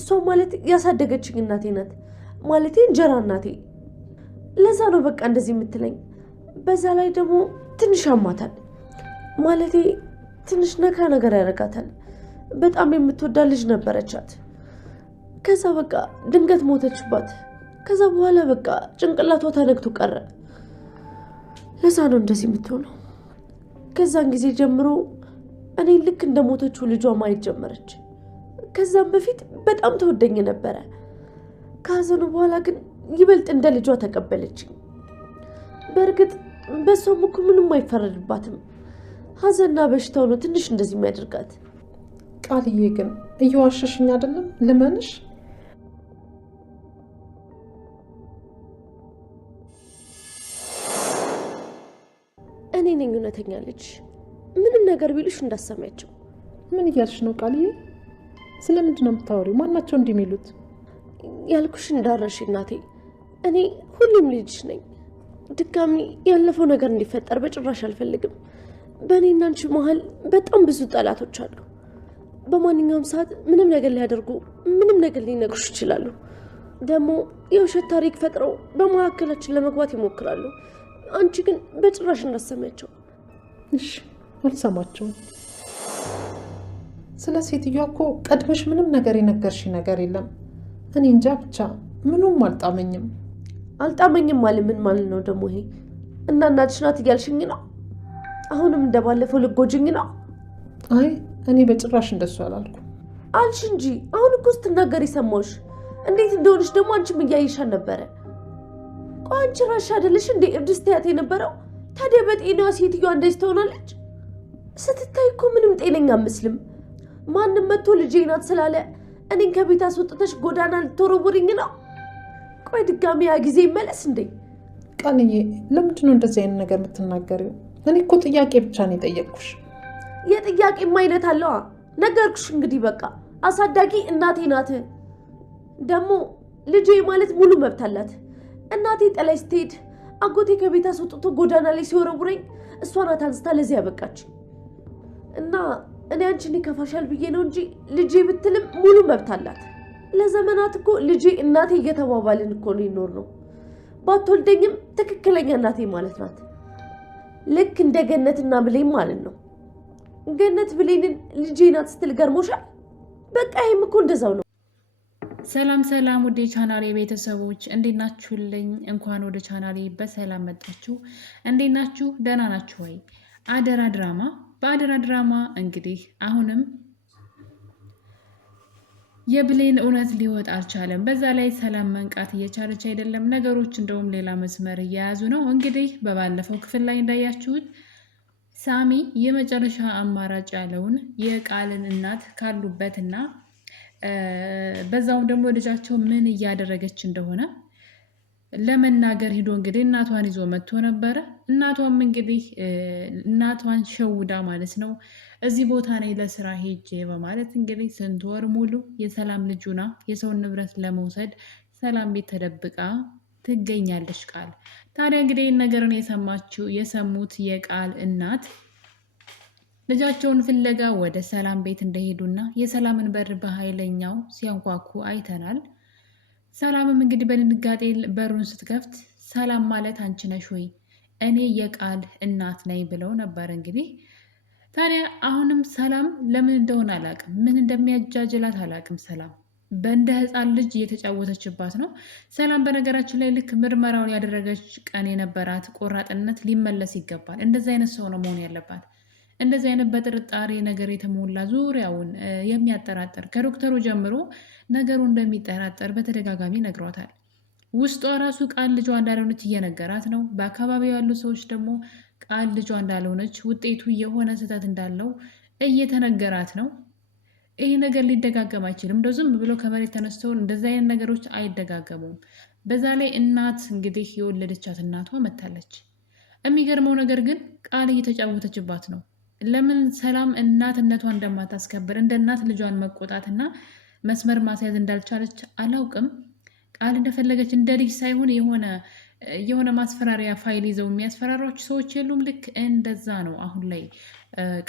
እሷ ማለት ያሳደገችኝ እናቴ ናት። ማለቴ እንጀራ እናቴ። ለዛ ነው በቃ እንደዚህ የምትለኝ። በዛ ላይ ደግሞ ትንሽ አማታል። ማለቴ ትንሽ ነካ ነገር ያደርጋታል። በጣም የምትወዳ ልጅ ነበረቻት። ከዛ በቃ ድንገት ሞተችባት። ከዛ በኋላ በቃ ጭንቅላቷ ተነክቶ ቀረ። ለዛ ነው እንደዚህ የምትሆነው። ከዛን ጊዜ ጀምሮ እኔ ልክ እንደሞተችው ልጇ ማየት ጀመረች። ከዛም በፊት በጣም ተወደኝ ነበረ። ከሀዘኑ በኋላ ግን ይበልጥ እንደ ልጇ ተቀበለችኝ። በእርግጥ በሷም እኮ ምንም አይፈረድባትም። ሀዘንና በሽታው ነው ትንሽ እንደዚህ የሚያደርጋት። ቃልዬ ግን እየዋሸሽኝ አይደለም? ልመንሽ? እኔ ነኝ እውነተኛ ልጅ። ምንም ነገር ቢሉሽ እንዳሰማያቸው። ምን እያልሽ ነው ቃልዬ? ስለምንድን ነው የምታወሪው? ማናቸው እንዲህ የሚሉት? ያልኩሽ እንዳረሽ እናቴ። እኔ ሁሉም ልጅሽ ነኝ። ድጋሚ ያለፈው ነገር እንዲፈጠር በጭራሽ አልፈልግም። በእኔና አንቺ መሀል በጣም ብዙ ጠላቶች አሉ። በማንኛውም ሰዓት ምንም ነገር ሊያደርጉ፣ ምንም ነገር ሊነግሩሽ ይችላሉ። ደግሞ የውሸት ታሪክ ፈጥረው በመካከላችን ለመግባት ይሞክራሉ። አንቺ ግን በጭራሽ እንዳሰማያቸው። እሺ፣ አልሰማቸውም። ስለ ሴትዮዋ እኮ ቀድመሽ ምንም ነገር የነገርሽ ነገር የለም። እኔ እንጃ ብቻ ምኑም አልጣመኝም። አልጣመኝም ማለት ምን ማለት ነው ደግሞ ይሄ? እና እናትሽ ናት እያልሽኝ ነው? አሁንም እንደባለፈው ልጎጅኝ ነው? አይ እኔ በጭራሽ እንደሱ አላልኩም። አልሽ እንጂ አሁን እኮ ስትናገሪ ሰማሁሽ። እንዴት እንደሆነሽ ደግሞ አንቺም እያየሻን ነበረ። ቆይ አንቺ ራስሽ አይደለሽ እንዴ እብድ ስትያት የነበረው? ታዲያ በጤናዋ ሴትዮዋ እንደዚህ ትሆናለች? ስትታይ እኮ ምንም ጤነኛ አትመስልም። ማንም መጥቶ ልጄ ናት ስላለ እኔን ከቤት አስወጥተሽ ጎዳና ልትወረውሪኝ ነው? ቆይ ድጋሚ ያ ጊዜ ይመለስ እንዴ? ቃልዬ ለምንድን ነው እንደዚህ አይነት ነገር የምትናገሪው? እኔ እኮ ጥያቄ ብቻ ነው የጠየቅኩሽ። የጥያቄም አይነት አለዋ። ነገርኩሽ እንግዲህ በቃ አሳዳጊ እናቴ ናት። ደግሞ ልጄ ማለት ሙሉ መብት አላት። እናቴ ጠላይ ስትሄድ አጎቴ ከቤት አስወጥቶ ጎዳና ላይ ሲወረውረኝ እሷ ናት አንስታ ለዚህ ያበቃች። እና እኔ አንቺን ይከፋሻል ብዬ ነው እንጂ ልጄ ብትልም ሙሉ መብት አላት። ለዘመናት እኮ ልጄ እናቴ እየተባባልን እኮ ነው ይኖር ነው። ባትወልደኝም ትክክለኛ እናቴ ማለት ናት። ልክ እንደ ገነትና ብሌን ማለት ነው። ገነት ብሌንን ልጄ ናት ስትል ገርሞሻል? በቃ ይሄም እኮ እንደዛው ነው። ሰላም ሰላም፣ ወደ ቻናሌ ቤተሰቦች እንዴት ናችሁልኝ? እንኳን ወደ ቻናሌ በሰላም መጣችሁ። እንዴት ናችሁ? ደህና ናችሁ ወይ? አደራ ድራማ በአደራ ድራማ እንግዲህ አሁንም የብሌን እውነት ሊወጣ አልቻለም። በዛ ላይ ሰላም መንቃት እየቻለች አይደለም። ነገሮች እንደውም ሌላ መስመር እየያዙ ነው። እንግዲህ በባለፈው ክፍል ላይ እንዳያችሁት ሳሚ የመጨረሻ አማራጭ ያለውን የቃልን እናት ካሉበትና በዛውም ደግሞ ልጃቸው ምን እያደረገች እንደሆነ ለመናገር ሂዶ እንግዲህ እናቷን ይዞ መጥቶ ነበረ። እናቷም እንግዲህ እናቷን ሸውዳ ማለት ነው እዚህ ቦታ ነኝ ለስራ ሄጄ በማለት እንግዲህ ስንት ወር ሙሉ የሰላም ልጁና የሰውን ንብረት ለመውሰድ ሰላም ቤት ተደብቃ ትገኛለች ቃል። ታዲያ እንግዲህ ነገርን የሰሙት የቃል እናት ልጃቸውን ፍለጋ ወደ ሰላም ቤት እንደሄዱና የሰላምን በር በኃይለኛው ሲያንኳኩ አይተናል። ሰላምም እንግዲህ በድንጋጤ በሩን ስትከፍት ሰላም ማለት አንቺ ነሽ ወይ? እኔ የቃል እናት ነኝ ብለው ነበር እንግዲህ። ታዲያ አሁንም ሰላም ለምን እንደሆነ አላቅም፣ ምን እንደሚያጃጅላት አላቅም። ሰላም በእንደ ህፃን ልጅ እየተጫወተችባት ነው። ሰላም በነገራችን ላይ ልክ ምርመራውን ያደረገች ቀን የነበራት ቆራጥነት ሊመለስ ይገባል። እንደዚህ አይነት ሰው ነው መሆን ያለባት። እንደዚህ አይነት በጥርጣሬ ነገር የተሞላ ዙሪያውን የሚያጠራጥር ከዶክተሩ ጀምሮ ነገሩ እንደሚጠራጠር በተደጋጋሚ ነግሯታል። ውስጧ ራሱ ቃል ልጇ እንዳልሆነች እየነገራት ነው። በአካባቢው ያሉ ሰዎች ደግሞ ቃል ልጇ እንዳልሆነች ውጤቱ የሆነ ስህተት እንዳለው እየተነገራት ነው። ይህ ነገር ሊደጋገም አይችልም። እንደው ዝም ብሎ ከመሬት ተነስተው እንደዚህ አይነት ነገሮች አይደጋገሙም። በዛ ላይ እናት እንግዲህ የወለደቻት እናቷ መታለች። የሚገርመው ነገር ግን ቃል እየተጫወተችባት ነው። ለምን ሰላም እናትነቷን እንደማታስከብር እንደ እናት ልጇን መቆጣትና መስመር ማስያዝ እንዳልቻለች አላውቅም። ቃል እንደፈለገች እንደ ልጅ ሳይሆን የሆነ ማስፈራሪያ ፋይል ይዘው የሚያስፈራሯች ሰዎች የሉም። ልክ እንደዛ ነው አሁን ላይ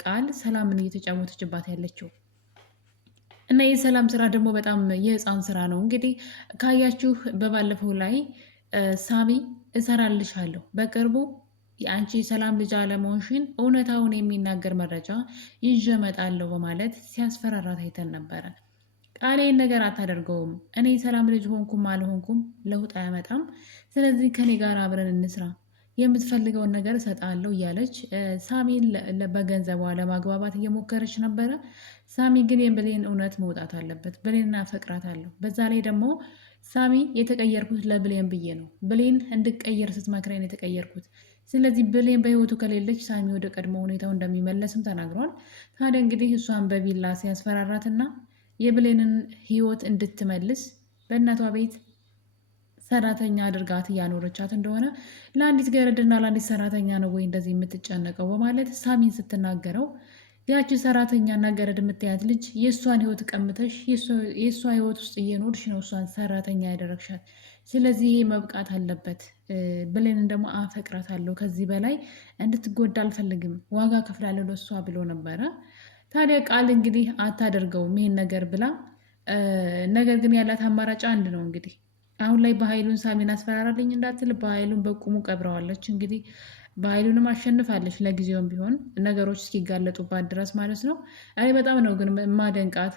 ቃል ሰላምን እየተጫወተችባት ያለችው። እና የሰላም ስራ ደግሞ በጣም የህፃን ስራ ነው። እንግዲህ ካያችሁ በባለፈው ላይ ሳሚ እሰራልሻለሁ በቅርቡ የአንቺ ሰላም ልጅ አለመሆንሽን እውነታውን የሚናገር መረጃ ይዤ እመጣለሁ በማለት ሲያስፈራራት አይተን ነበረ። ቃሌን ነገር አታደርገውም። እኔ ሰላም ልጅ ሆንኩም አልሆንኩም ለውጥ አያመጣም። ስለዚህ ከኔ ጋር አብረን እንስራ፣ የምትፈልገውን ነገር እሰጣለሁ እያለች ሳሚን በገንዘቧ ለማግባባት እየሞከረች ነበረ። ሳሚ ግን የብሌን እውነት መውጣት አለበት። ብሌን አፈቅራታለሁ። በዛ ላይ ደግሞ ሳሚ የተቀየርኩት ለብሌን ብዬ ነው። ብሌን እንድቀየር ስትመክረኝ ነው የተቀየርኩት። ስለዚህ ብሌን በህይወቱ ከሌለች ሳሚ ወደ ቀድሞ ሁኔታው እንደሚመለስም ተናግሯል። ታዲያ እንግዲህ እሷን በቢላ ሲያስፈራራትና የብሌንን ህይወት እንድትመልስ በእናቷ ቤት ሰራተኛ አድርጋት እያኖረቻት እንደሆነ ለአንዲት ገረድና ለአንዲት ሰራተኛ ነው ወይ እንደዚህ የምትጨነቀው በማለት ሳሚን ስትናገረው ያቺ ሰራተኛና ገረድ የምታያት ልጅ የእሷን ህይወት ቀምተሽ የእሷ ህይወት ውስጥ እየኖርሽ ነው እሷን ሰራተኛ ያደረግሻት። ስለዚህ ይሄ መብቃት አለበት። ብሌንን ደግሞ አፈቅራታለሁ፣ ከዚህ በላይ እንድትጎዳ አልፈልግም፣ ዋጋ ከፍላለሁ ለእሷ ብሎ ነበረ። ታዲያ ቃል እንግዲህ አታደርገውም ይሄን ነገር ብላ፣ ነገር ግን ያላት አማራጭ አንድ ነው። እንግዲህ አሁን ላይ በኃይሉን ሳሚን አስፈራራልኝ እንዳትል በኃይሉን በቁሙ ቀብረዋለች። እንግዲህ በኃይሉንም አሸንፋለች፣ ለጊዜውም ቢሆን ነገሮች እስኪጋለጡባት ድረስ ማለት ነው። እኔ በጣም ነው ግን ማደንቃት፣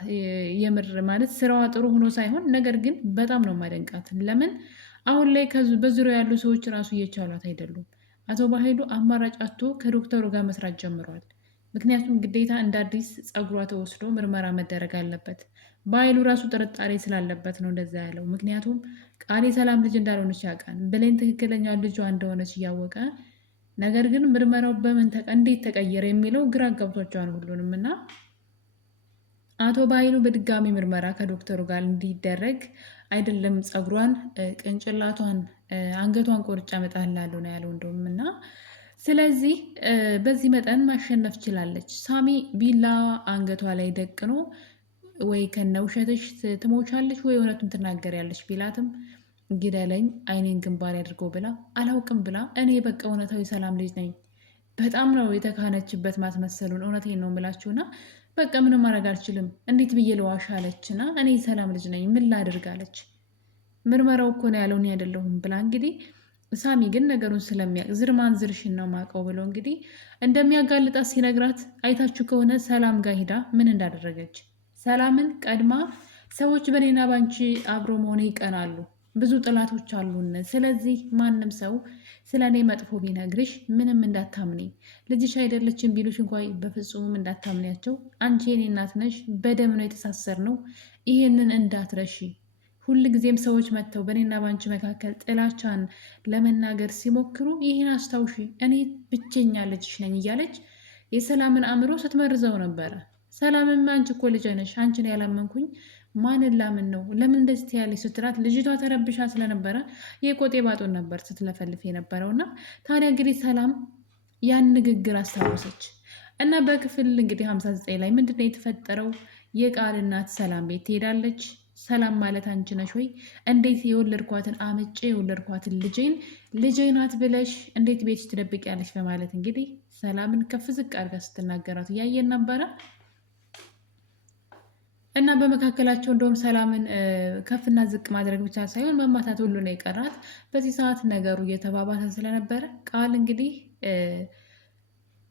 የምር ማለት ስራዋ ጥሩ ሆኖ ሳይሆን ነገር ግን በጣም ነው ማደንቃት። ለምን አሁን ላይ በዙሪያው ያሉ ሰዎች ራሱ እየቻሏት አይደሉም። አቶ በኃይሉ አማራጭ አጥቶ ከዶክተሩ ጋር መስራት ጀምሯል። ምክንያቱም ግዴታ እንደ አዲስ ፀጉሯ ተወስዶ ምርመራ መደረግ አለበት። በኃይሉ ራሱ ጥርጣሬ ስላለበት ነው እንደዛ ያለው። ምክንያቱም ቃል የሰላም ልጅ እንዳልሆነች ያውቃል። ብሌን ትክክለኛ ልጇ እንደሆነች እያወቀ ነገር ግን ምርመራው እንዴት ተቀየረ የሚለው ግራ ገብቷቸዋል ሁሉንም። እና አቶ በኃይሉ በድጋሚ ምርመራ ከዶክተሩ ጋር እንዲደረግ አይደለም ፀጉሯን፣ ቅንጭላቷን፣ አንገቷን ቆርጫ እመጣልሃለሁ ነው ያለው እንደውም። እና ስለዚህ በዚህ መጠን ማሸነፍ ችላለች። ሳሚ ቢላ አንገቷ ላይ ደቅኖ ወይ ከነ ውሸትሽ ትሞቻለች ወይ እውነቱን ትናገሪያለች ቢላትም ግደለኝ አይኔን ግንባር ያድርገው ብላ አላውቅም ብላ እኔ በቃ እውነታዊ ሰላም ልጅ ነኝ። በጣም ነው የተካነችበት ማስመሰሉን። እውነቴን ነው የምላችሁና በቃ ምንም ማድረግ አልችልም፣ እንዴት ብዬ ልዋሽ አለችና እኔ ሰላም ልጅ ነኝ ምን ላድርግ አለች። ምርመራው እኮ ነው ያለው እኔ አይደለሁም ብላ እንግዲህ ሳሚ ግን ነገሩን ስለሚያውቅ ዝርማን ዝርሽን ነው ማውቀው ብሎ እንግዲህ እንደሚያጋልጣት ሲነግራት አይታችሁ ከሆነ ሰላም ጋር ሂዳ ምን እንዳደረገች ሰላምን ቀድማ ሰዎች በኔና ባንቺ አብሮ መሆኔ ይቀናሉ፣ ብዙ ጥላቶች አሉን። ስለዚህ ማንም ሰው ስለ እኔ መጥፎ ቢነግርሽ ምንም እንዳታምኔ፣ ልጅሽ አይደለችን ቢሉሽ እንኳ በፍጹምም እንዳታምኔያቸው። አንቺ የኔ እናት ነሽ፣ በደም ነው የተሳሰርነው፣ ይህንን እንዳትረሺ። ሁልጊዜም ሰዎች መጥተው በእኔና ባንቺ መካከል ጥላቻን ለመናገር ሲሞክሩ ይህን አስታውሺ፣ እኔ ብቸኛ ልጅሽ ነኝ እያለች የሰላምን አእምሮ ስትመርዘው ነበረ። ሰላምም አንቺ እኮ ልጅ ነሽ፣ አንቺን ያላመንኩኝ ማንን ላምን ነው? ለምን እንደዚህ ትያለሽ ስትላት ልጅቷ ተረብሻ ስለነበረ የቆጤ ባጡን ነበር ስትለፈልፍ የነበረውና ታዲያ እንግዲህ ሰላም ያን ንግግር አስታወሰች እና በክፍል እንግዲህ 59 ላይ ምንድነው የተፈጠረው? የቃል እናት ሰላም ቤት ትሄዳለች። ሰላም ማለት አንቺ ነሽ ወይ? እንዴት የወለድኳትን አምጬ የወለድኳትን ልጄ ናት ብለሽ እንዴት ቤትሽ ትደብቂያለሽ? በማለት እንግዲህ ሰላምን ከፍ ዝቅ አድርጋ ስትናገራት እያየን ነበረ። እና በመካከላቸው እንደውም ሰላምን ከፍና ዝቅ ማድረግ ብቻ ሳይሆን መማታት ሁሉ ነው የቀራት። በዚህ ሰዓት ነገሩ እየተባባሰ ስለነበረ ቃል እንግዲህ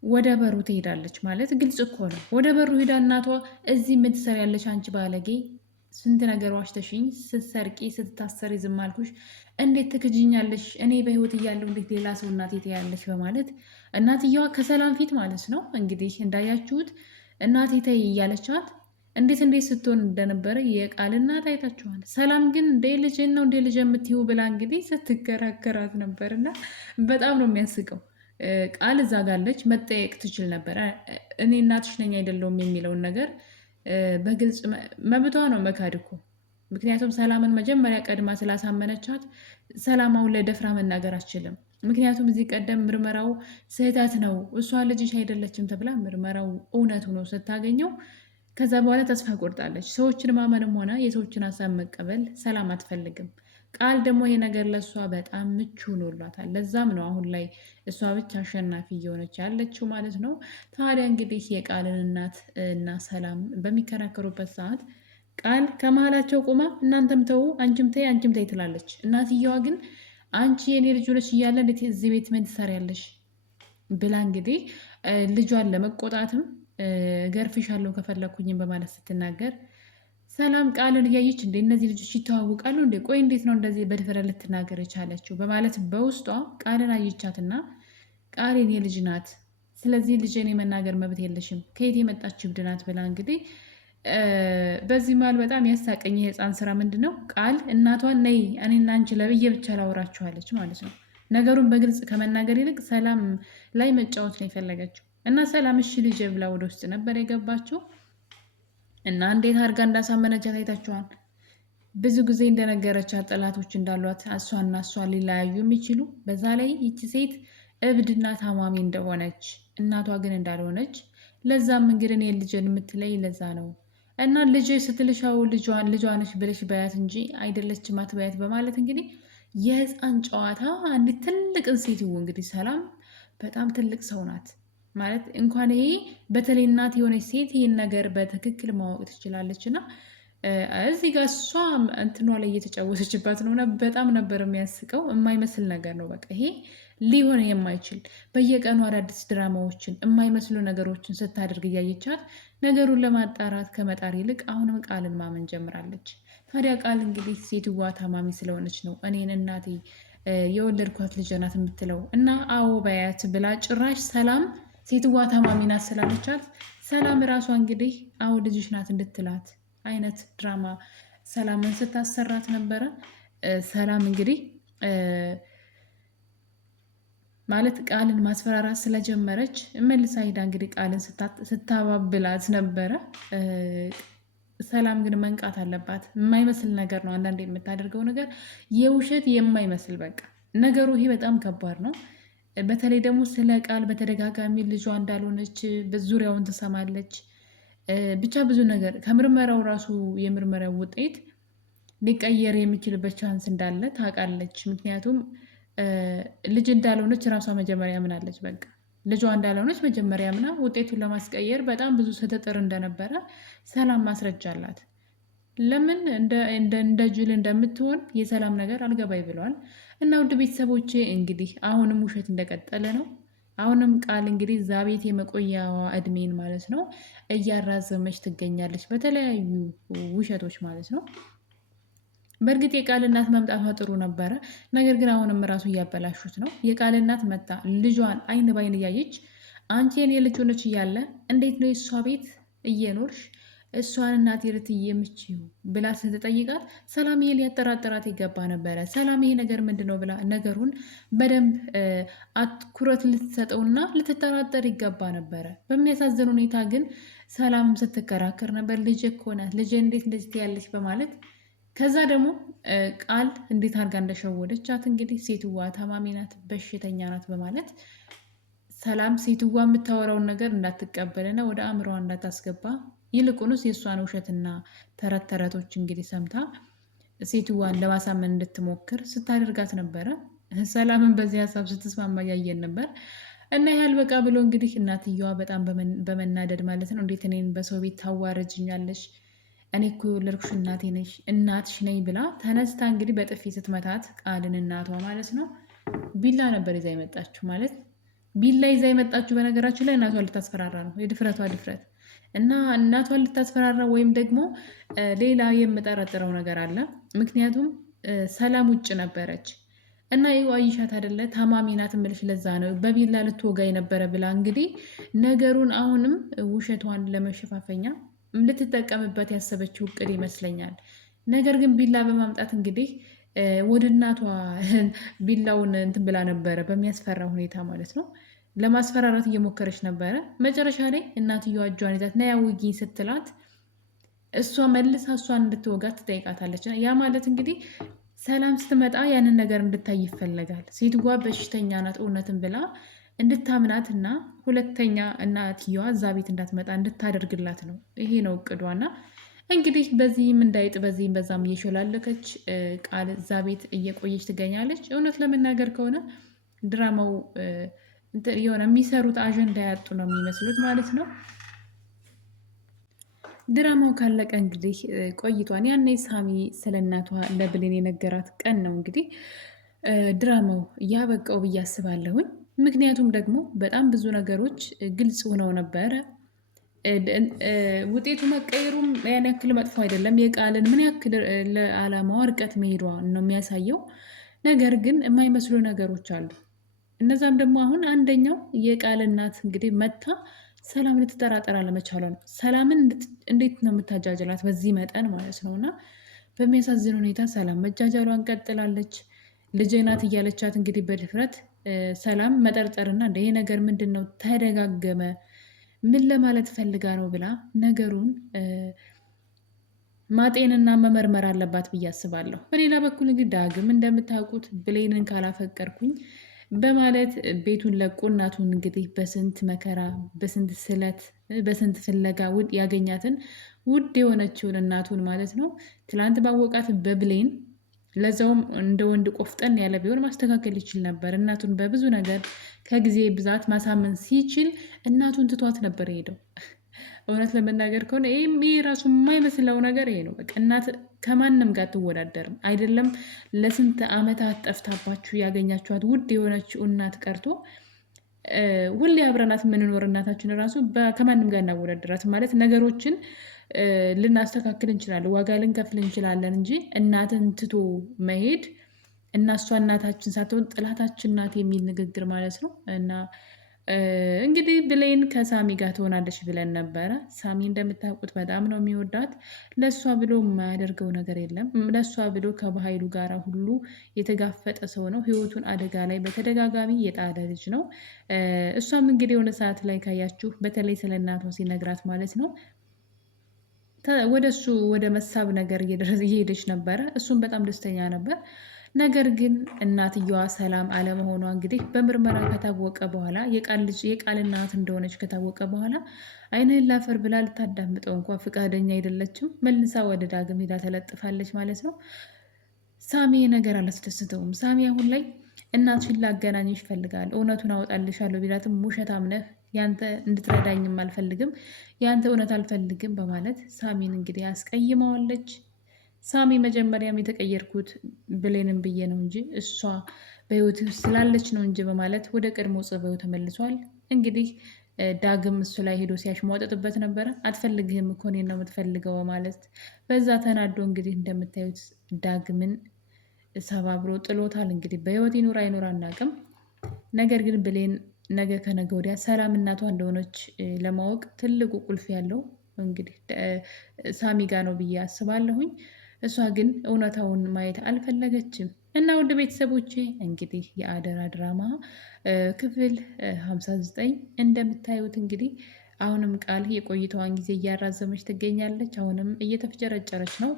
ወደ በሩ ትሄዳለች። ማለት ግልጽ እኮ ነው። ወደ በሩ ሄዳ እናቷ እዚህ ምን ትሰሪያለሽ አንቺ ባለጌ፣ ስንት ነገር ዋሽተሽኝ፣ ስትሰርቂ ስትታሰሪ ዝም አልኩሽ፣ እንዴት ትክጅኛለሽ? እኔ በህይወት እያለሁ እንዴት ሌላ ሰው እናቴ ትያለሽ? በማለት እናትየዋ ከሰላም ፊት ማለት ነው እንግዲህ እንዳያችሁት እናቴ ተይ እያለቻት እንዴት ስትሆን እንደነበረ የቃል እናት አይታችኋል። ሰላም ግን እንደ ልጅን ነው እንደ ልጅ የምትይው ብላ እንግዲህ ስትከራከራት ነበር እና በጣም ነው የሚያስቀው። ቃል እዛ ጋለች መጠየቅ ትችል ነበረ። እኔ እናትሽ ነኝ አይደለሁም የሚለውን ነገር በግልጽ መብቷ ነው መካድ እኮ። ምክንያቱም ሰላምን መጀመሪያ ቀድማ ስላሳመነቻት ሰላም አሁን ላይ ደፍራ መናገር አትችልም። ምክንያቱም እዚህ ቀደም ምርመራው ስህተት ነው እሷ ልጅሽ አይደለችም ተብላ ምርመራው እውነቱ ነው ስታገኘው ከዛ በኋላ ተስፋ ቆርጣለች። ሰዎችን ማመንም ሆነ የሰዎችን ሀሳብ መቀበል ሰላም አትፈልግም። ቃል ደግሞ ይሄ ነገር ለእሷ በጣም ምቹ ሆኖላታል። ለዛም ነው አሁን ላይ እሷ ብቻ አሸናፊ እየሆነች ያለችው ማለት ነው። ታዲያ እንግዲህ የቃልን እናት እና ሰላም በሚከራከሩበት ሰዓት ቃል ከመሀላቸው ቆማ እናንተም ተው፣ አንቺም ተይ፣ አንቺም ተይ ትላለች። እናትየዋ ግን አንቺ የኔ ልጅ ሆነሽ እያለ እንዴት እዚህ ቤት ምን ትሰሪያለሽ ብላ እንግዲህ ልጇን ለመቆጣትም ገርፍሻለሁ ከፈለኩኝም በማለት ስትናገር ሰላም ቃልን እያየች እንዴ እነዚህ ልጆች ይተዋወቃሉ እንዴ? ቆይ እንዴት ነው እንደዚህ በድፍረት ልትናገር የቻለችው? በማለት በውስጧ ቃልን አየቻትና ቃል የኔ ልጅ ናት፣ ስለዚህ ልጅን የመናገር መብት የለሽም፣ ከየት የመጣች እብድ ናት ብላ እንግዲህ በዚህ መሀል በጣም ያሳቀኝ የህፃን ስራ ምንድን ነው ቃል እናቷን ነይ እኔና አንቺ ለብዬ ብቻ ላወራችኋለች ማለት ነው። ነገሩን በግልጽ ከመናገር ይልቅ ሰላም ላይ መጫወት ነው የፈለገችው እና ሰላም እሺ ልጄ ብላ ወደ ውስጥ ነበር የገባችው። እና እንዴት አድርጋ እንዳሳመነቻት አይታችኋል። ብዙ ጊዜ እንደነገረቻት ጠላቶች እንዳሏት እሷና እሷ ሊለያዩ የሚችሉ በዛ ላይ ይቺ ሴት እብድና ታማሚ እንደሆነች እናቷ ግን እንዳልሆነች ለዛም እንግዲህ እኔ ልጅን የምትለይ ለዛ ነው እና ልጅ ስትልሻው ልጇንሽ ብለሽ በያት እንጂ አይደለችም አትበያት በማለት እንግዲህ የህፃን ጨዋታ አንዲት ትልቅን ሴትዮ እንግዲህ ሰላም በጣም ትልቅ ሰው ናት ማለት እንኳን ይሄ በተለይ እናት የሆነች ሴት ይህን ነገር በትክክል ማወቅ ትችላለች። እና እዚህ ጋር እሷ እንትኗ ላይ እየተጫወተችባት ነው። በጣም ነበር የሚያስቀው። የማይመስል ነገር ነው። በቃ ይሄ ሊሆን የማይችል በየቀኑ አዳዲስ ድራማዎችን የማይመስሉ ነገሮችን ስታደርግ እያየቻት ነገሩን ለማጣራት ከመጣር ይልቅ አሁንም ቃልን ማመን ጀምራለች። ታዲያ ቃል እንግዲህ ሴትዋ ታማሚ ስለሆነች ነው እኔን እናቴ የወለድኳት ልጅ ናት የምትለው እና አዎ በያት ብላ ጭራሽ ሰላም ሴትዋ ታማሚ ናት ስላለቻት ሰላም ራሷ እንግዲህ አሁን ልጅሽ ናት እንድትላት አይነት ድራማ ሰላምን ስታሰራት ነበረ። ሰላም እንግዲህ ማለት ቃልን ማስፈራራት ስለጀመረች መልሳ ሄዳ እንግዲህ ቃልን ስታባብላት ነበረ። ሰላም ግን መንቃት አለባት። የማይመስል ነገር ነው አንዳንድ የምታደርገው ነገር የውሸት የማይመስል በቃ ነገሩ ይሄ በጣም ከባድ ነው። በተለይ ደግሞ ስለ ቃል በተደጋጋሚ ልጇ እንዳልሆነች በዙሪያውን ትሰማለች። ብቻ ብዙ ነገር ከምርመራው ራሱ የምርመራው ውጤት ሊቀየር የሚችልበት ቻንስ እንዳለ ታውቃለች። ምክንያቱም ልጅ እንዳልሆነች ራሷ መጀመሪያ ምናለች። በቃ ልጇ እንዳልሆነች መጀመሪያ ምና ውጤቱን ለማስቀየር በጣም ብዙ ስትጥር እንደነበረ ሰላም ማስረጃ አላት። ለምን እንደ ጅል እንደምትሆን የሰላም ነገር አልገባይ ብለዋል። እና ውድ ቤተሰቦቼ እንግዲህ አሁንም ውሸት እንደቀጠለ ነው። አሁንም ቃል እንግዲህ እዛ ቤት የመቆያዋ እድሜን ማለት ነው እያራዘመች ትገኛለች በተለያዩ ውሸቶች ማለት ነው። በእርግጥ የቃል እናት መምጣቷ ጥሩ ነበረ። ነገር ግን አሁንም ራሱ እያበላሹት ነው። የቃል እናት መጣ ልጇን አይን ባይን እያየች አንቺ የኔ ልጅ ሆነች እያለ እንዴት ነው የእሷ ቤት እየኖርሽ እሷን እናቴ ርትዬ የምችው ብላ ስትጠይቃት ሰላምዬ ሊያጠራጥራት ይገባ ነበረ። ሰላም ይሄ ነገር ምንድን ነው ብላ ነገሩን በደንብ አትኩረት ልትሰጠውና ልትጠራጠር ይገባ ነበረ። በሚያሳዝን ሁኔታ ግን ሰላምም ስትከራከር ነበር። ልጅ እኮ ናት ልጅ እንዴት እንደዚህ ትያለች በማለት ከዛ ደግሞ ቃል እንዴት አድርጋ እንደሸወደቻት እንግዲህ ሴትዋ ታማሚ ናት በሽተኛ ናት በማለት ሰላም ሴትዋ የምታወራውን ነገር እንዳትቀበልና ወደ አእምሮዋ እንዳታስገባ ይልቁንስ የእሷን ውሸትና ተረት ተረቶች እንግዲህ ሰምታ ሴትዋን ለማሳመን እንድትሞክር ስታደርጋት ነበረ። ሰላምን በዚህ ሀሳብ ስትስማማ እያየን ነበር። እና ያህል በቃ ብሎ እንግዲህ እናትየዋ በጣም በመናደድ ማለት ነው እንዴት እኔን በሰው ቤት ታዋረጅኛለሽ? እኔ እኮ የወለድኩሽ እናትሽ ነኝ ብላ ተነስታ እንግዲህ በጥፊ ስትመታት ቃልን እናቷ ማለት ነው ቢላ ነበር ይዛ የመጣችሁ ማለት ቢላ ይዛ የመጣችሁ በነገራችን ላይ እናቷ ልታስፈራራ ነው። የድፍረቷ ድፍረት እና እናቷን ልታስፈራራ ወይም ደግሞ ሌላ የምጠረጥረው ነገር አለ። ምክንያቱም ሰላም ውጭ ነበረች እና ይዋይሻት አይደለ ታማሚ ናት እምልሽ ለዛ ነው በቢላ ልትወጋ የነበረ ብላ እንግዲህ ነገሩን አሁንም ውሸቷን ለመሸፋፈኛ ልትጠቀምበት ያሰበችው እቅድ ይመስለኛል። ነገር ግን ቢላ በማምጣት እንግዲህ ወደ እናቷ ቢላውን እንትን ብላ ነበረ በሚያስፈራ ሁኔታ ማለት ነው። ለማስፈራራት እየሞከረች ነበረ። መጨረሻ ላይ እናትየዋ እጇን ይዛት ና ያውጊኝ ስትላት እሷ መልሳ እሷን እንድትወጋት ትጠይቃታለች። ያ ማለት እንግዲህ ሰላም ስትመጣ ያንን ነገር እንድታይ ይፈለጋል። ሴትዋ በሽተኛ ናት እውነትን ብላ እንድታምናት እና ሁለተኛ እናትየዋ እዛ ቤት እንዳትመጣ እንድታደርግላት ነው። ይሄ ነው እቅዷና እንግዲህ በዚህም እንዳይጥ በዚህም በዛም እየሾላለከች ቃል እዛ ቤት እየቆየች ትገኛለች። እውነት ለመናገር ከሆነ ድራማው የሆነ የሚሰሩት አጀንዳ ያጡ ነው የሚመስሉት ማለት ነው። ድራማው ካለቀ እንግዲህ ቆይቷን። ያኔ ሳሚ ስለ እናቷ ለብሌን የነገራት ቀን ነው እንግዲህ ድራማው ያበቃው ብዬ አስባለሁኝ። ምክንያቱም ደግሞ በጣም ብዙ ነገሮች ግልጽ ሆነው ነበረ። ውጤቱ መቀየሩም ያን ያክል መጥፎ አይደለም። የቃልን ምን ያክል ለዓላማዋ ርቀት መሄዷ ነው የሚያሳየው። ነገር ግን የማይመስሉ ነገሮች አሉ። እነዛም ደግሞ አሁን አንደኛው የቃል እናት እንግዲህ መታ ሰላም ልትጠራጠር አለመቻሏ ነው። ሰላምን እንዴት ነው የምታጃጅላት በዚህ መጠን ማለት ነው። እና በሚያሳዝን ሁኔታ ሰላም መጃጃሏን ቀጥላለች። ልጄ ናት እያለቻት እንግዲህ በድፍረት ሰላም መጠርጠርና እንደ ይሄ ነገር ምንድን ነው ተደጋገመ፣ ምን ለማለት ፈልጋ ነው ብላ ነገሩን ማጤንና መመርመር አለባት ብዬ አስባለሁ። በሌላ በኩል እንግዲህ ዳግም እንደምታውቁት ብሌንን ካላፈቀርኩኝ በማለት ቤቱን ለቆ እናቱን እንግዲህ በስንት መከራ በስንት ስለት በስንት ፍለጋ ውድ ያገኛትን ውድ የሆነችውን እናቱን ማለት ነው ትላንት ባወቃት በብሌን ለዛውም እንደ ወንድ ቆፍጠን ያለ ቢሆን ማስተካከል ይችል ነበር። እናቱን በብዙ ነገር ከጊዜ ብዛት ማሳመን ሲችል እናቱን ትቷት ነበር የሄደው። እውነት ለመናገር ከሆነ ይህ ራሱ የማይመስለው ነገር ይሄ ነው። በቃ እናት ከማንም ጋር አትወዳደርም። አይደለም ለስንት ዓመታት ጠፍታባችሁ ያገኛችኋት ውድ የሆነችው እናት ቀርቶ ሁሌ አብረናት የምንኖር እናታችን ራሱ ከማንም ጋር እናወዳደራት ማለት ነገሮችን ልናስተካክል እንችላለን፣ ዋጋ ልንከፍል እንችላለን እንጂ እናትን ትቶ መሄድ እና እሷ እናታችን ሳትሆን ጥላታችን ናት የሚል ንግግር ማለት ነው። እና እንግዲህ ብሌን ከሳሚ ጋር ትሆናለች ብለን ነበረ። ሳሚ እንደምታውቁት በጣም ነው የሚወዳት። ለእሷ ብሎ የማያደርገው ነገር የለም። ለእሷ ብሎ ከባህሉ ጋር ሁሉ የተጋፈጠ ሰው ነው። ሕይወቱን አደጋ ላይ በተደጋጋሚ የጣለ ልጅ ነው። እሷም እንግዲህ የሆነ ሰዓት ላይ ካያችሁ በተለይ ስለ እናቷ ሲነግራት ማለት ነው ወደ እሱ ወደ መሳብ ነገር እየሄደች ነበረ። እሱም በጣም ደስተኛ ነበር። ነገር ግን እናትየዋ ሰላም አለመሆኗ እንግዲህ በምርመራ ከታወቀ በኋላ የቃል እናት እንደሆነች ከታወቀ በኋላ ዓይንህን ላፈር ብላ ልታዳምጠው እንኳ ፈቃደኛ አይደለችም። መልሳ ወደ ዳግም ሄዳ ተለጥፋለች ማለት ነው። ሳሚ ነገር አላስደስተውም። ሳሚ አሁን ላይ እናትሽን ላገናኝሽ ይፈልጋል፣ እውነቱን አወጣልሻለሁ ቢላትም ውሸታም ነህ፣ ያንተ እንድትረዳኝም አልፈልግም፣ ያንተ እውነት አልፈልግም በማለት ሳሚን እንግዲህ አስቀይመዋለች። ሳሚ መጀመሪያም የተቀየርኩት ብሌንን ብዬ ነው እንጂ እሷ በህይወት ስላለች ነው እንጂ በማለት ወደ ቀድሞ ጸባዩ ተመልሷል። እንግዲህ ዳግም እሱ ላይ ሄዶ ሲያሽሟጠጥበት ነበረ። አትፈልግህም እኮ እኔን ነው የምትፈልገው በማለት በዛ ተናዶ እንግዲህ እንደምታዩት ዳግምን ሰባብሮ ጥሎታል። እንግዲህ በህይወት ይኑር አይኑር አናውቅም። ነገር ግን ብሌን ነገ ከነገ ወዲያ ሰላም እናቷ እንደሆነች ለማወቅ ትልቁ ቁልፍ ያለው እንግዲህ ሳሚ ጋ ነው ብዬ አስባለሁኝ። እሷ ግን እውነታውን ማየት አልፈለገችም። እና ውድ ቤተሰቦቼ እንግዲህ የአደራ ድራማ ክፍል 59 እንደምታዩት እንግዲህ አሁንም ቃል የቆይታዋን ጊዜ እያራዘመች ትገኛለች። አሁንም እየተፍጨረጨረች ነው።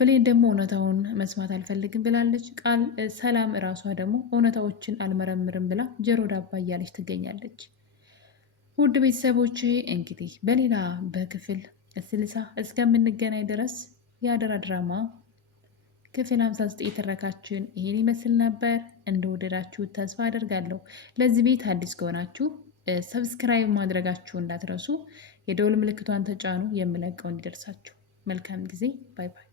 ብሌን ደግሞ እውነታውን መስማት አልፈልግም ብላለች። ቃል ሰላም እራሷ ደግሞ እውነታዎችን አልመረምርም ብላ ጆሮ ዳባ እያለች ትገኛለች። ውድ ቤተሰቦቼ እንግዲህ በሌላ በክፍል 60 እስከምንገናኝ ድረስ የአደራ ድራማ ክፍል 59 ትረካችን ይሄን ይመስል ነበር። እንደወደዳችሁ ተስፋ አደርጋለሁ። ለዚህ ቤት አዲስ ከሆናችሁ ሰብስክራይብ ማድረጋችሁ እንዳትረሱ፣ የደውል ምልክቷን ተጫኑ፣ የምለቀው እንዲደርሳችሁ። መልካም ጊዜ። ባይ ባይ።